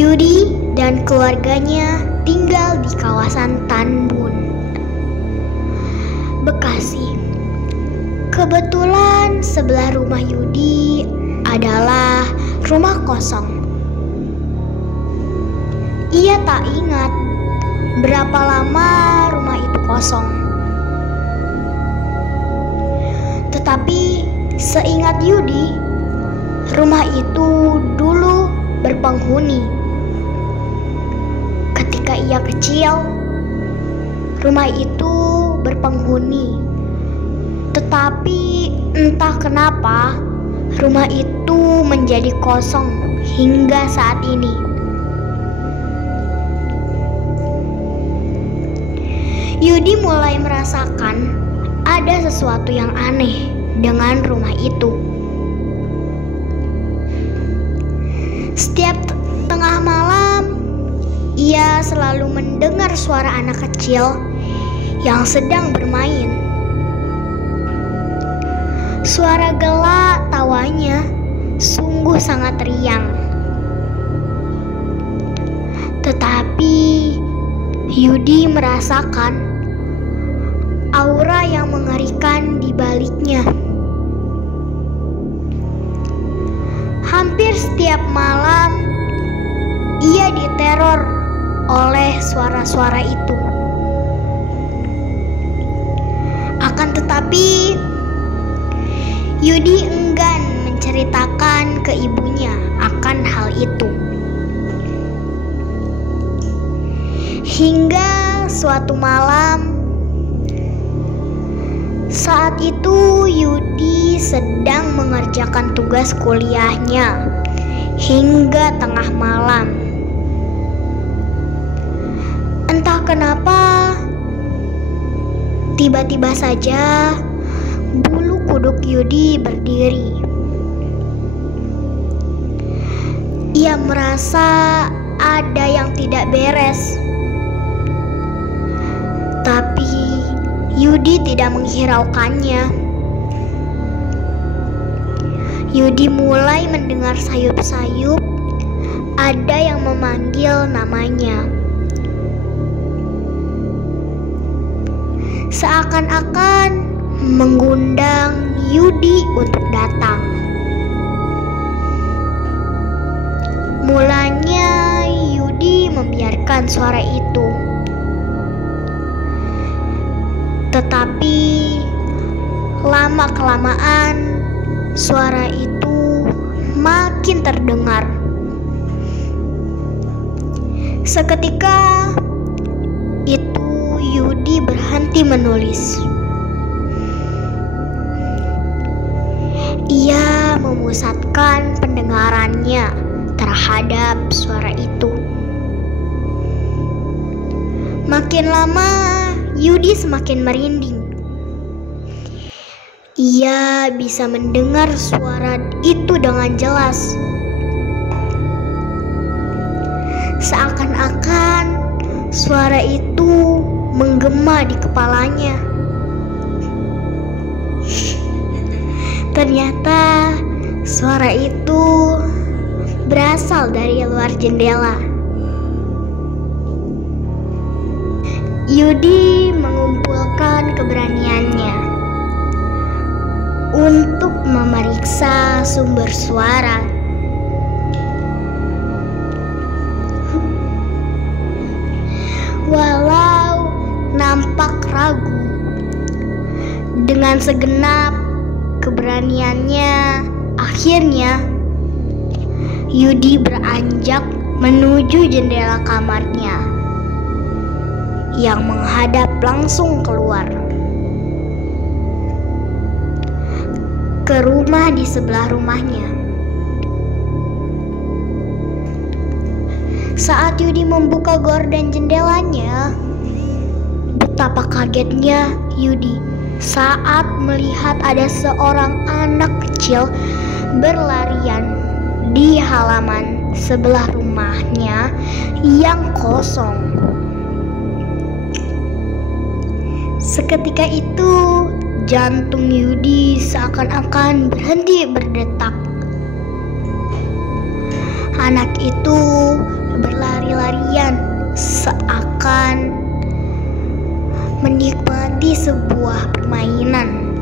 Yudi dan keluarganya tinggal di kawasan Tanbun, Bekasi. Kebetulan sebelah rumah Yudi adalah rumah kosong. Ia tak ingat berapa lama rumah itu kosong. Tetapi seingat Yudi, rumah itu dulu berpenghuni. Ketika ia kecil, rumah itu berpenghuni. Tetapi entah kenapa rumah itu menjadi kosong hingga saat ini. Yudi mulai merasakan ada sesuatu yang aneh dengan rumah itu. Setiap tengah malam, ia selalu mendengar suara anak kecil yang sedang bermain. Suara gelak tawanya sungguh sangat riang. Tetapi Yudi merasakan aura yang mengerikan di baliknya. Hampir setiap malam ia diteror oleh suara-suara itu. Akan tetapi Yudi enggan menceritakan ke ibunya akan hal itu. Hingga suatu malam, saat itu Yudi sedang mengerjakan tugas kuliahnya hingga tengah malam. Entah kenapa, tiba-tiba saja bulu kuduk Yudi berdiri. Ia merasa ada yang tidak beres. Tapi Yudi tidak menghiraukannya. Yudi mulai mendengar sayup-sayup ada yang memanggil namanya. Seakan-akan mengundang Yudi untuk datang. Mulanya Yudi membiarkan suara itu. Tetapi lama-kelamaan suara itu makin terdengar. Seketika itu Yudi berhenti menulis. Ia memusatkan pendengarannya terhadap suara itu. Makin lama Yudi semakin merinding. Ia bisa mendengar suara itu dengan jelas. Seakan-akan suara itu menggema di kepalanya. Ternyata suara itu berasal dari luar jendela. Yudi mengumpulkan keberaniannya untuk memeriksa sumber suara. Walau nampak ragu, dengan segenap keberaniannya, akhirnya Yudi beranjak menuju jendela kamarnya yang menghadap langsung keluar ke rumah di sebelah rumahnya. Saat Yudi membuka gorden jendelanya, betapa kagetnya Yudi saat melihat ada seorang anak kecil berlarian di halaman sebelah rumahnya yang kosong. Seketika itu jantung Yudi seakan-akan berhenti berdetak. Anak itu berlari-larian seakan menikmati sebuah permainan.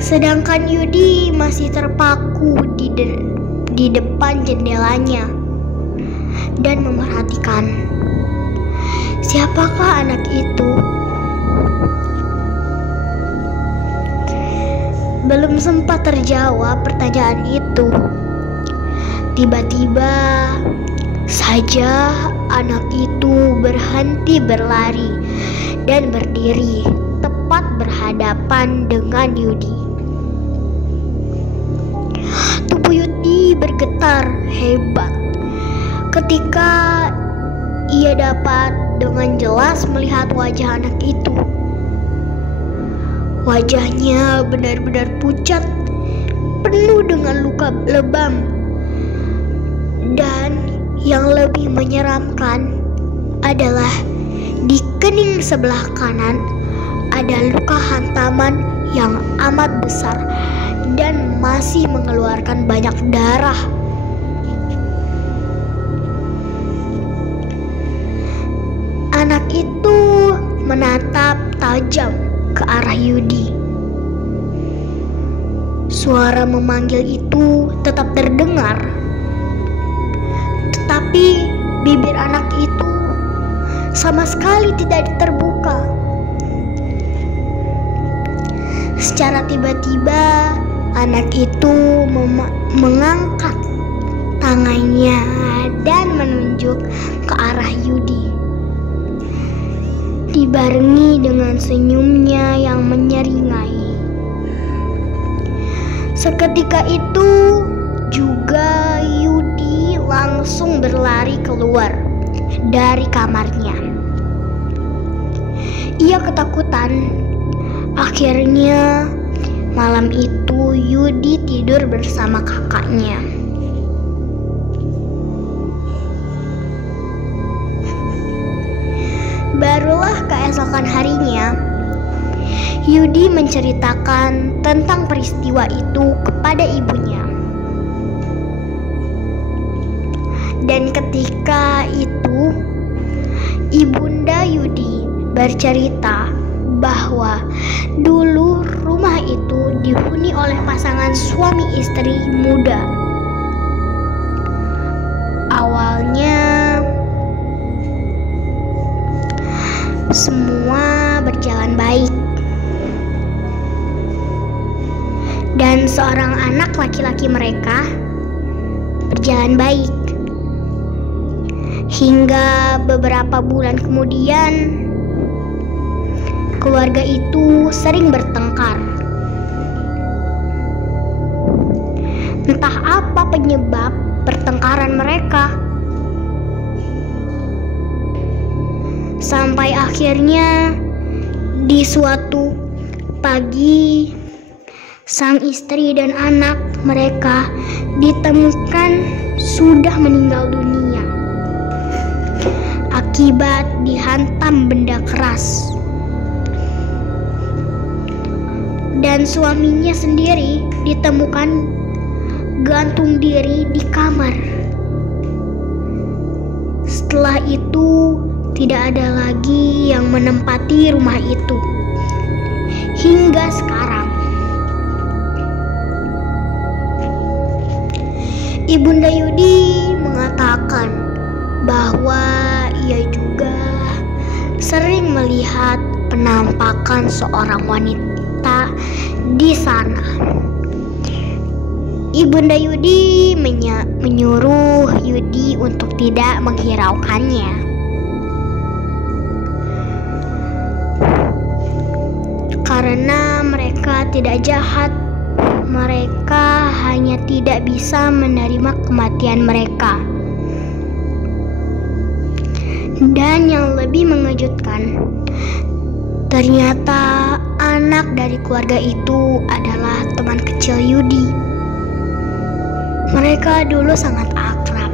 Sedangkan Yudi masih terpaku di depan jendelanya dan memperhatikan siapakah anak itu. Belum sempat terjawab pertanyaan itu, tiba-tiba saja anak itu berhenti berlari dan berdiri tepat berhadapan dengan Yudi. Tubuh Yudi bergetar hebat ketika ia dapat dengan jelas melihat wajah anak itu. Wajahnya benar-benar pucat, penuh dengan luka lebam, dan yang lebih menyeramkan adalah di kening sebelah kanan ada luka hantaman yang amat besar dan masih mengeluarkan banyak darah. Anak itu menatap tajam ke arah Yudi. Suara memanggil itu tetap terdengar, tetapi bibir anak itu sama sekali tidak terbuka. Secara tiba-tiba anak itu mengangkat tangannya dan menunjuk ke arah Yudi, dibarengi dengan senyumnya yang menyeringai. Seketika itu juga Yudi langsung berlari keluar dari kamarnya. Ia ketakutan. Akhirnya malam itu Yudi tidur bersama kakaknya. Barulah keesokan harinya, Yudi menceritakan tentang peristiwa itu kepada ibunya. Dan ketika itu, ibunda Yudi bercerita bahwa dulu rumah itu dihuni oleh pasangan suami istri muda. Awalnya semua berjalan baik, dan seorang anak laki-laki mereka berjalan baik hingga beberapa bulan kemudian keluarga itu sering bertengkar. Entah apa penyebab pertengkaran mereka, sampai akhirnya di suatu pagi sang istri dan anak mereka ditemukan sudah meninggal dunia akibat dihantam benda keras. Dan suaminya sendiri ditemukan gantung diri di kamar. Setelah itu tidak ada lagi yang menempati rumah itu hingga sekarang. Ibunda Yudi mengatakan bahwa ia juga sering melihat penampakan seorang wanita di sana. Ibunda Yudi menyuruh Yudi untuk tidak menghiraukannya. Karena mereka tidak jahat, mereka hanya tidak bisa menerima kematian mereka. Dan yang lebih mengejutkan, ternyata anak dari keluarga itu adalah teman kecil Yudi. Mereka dulu sangat akrab.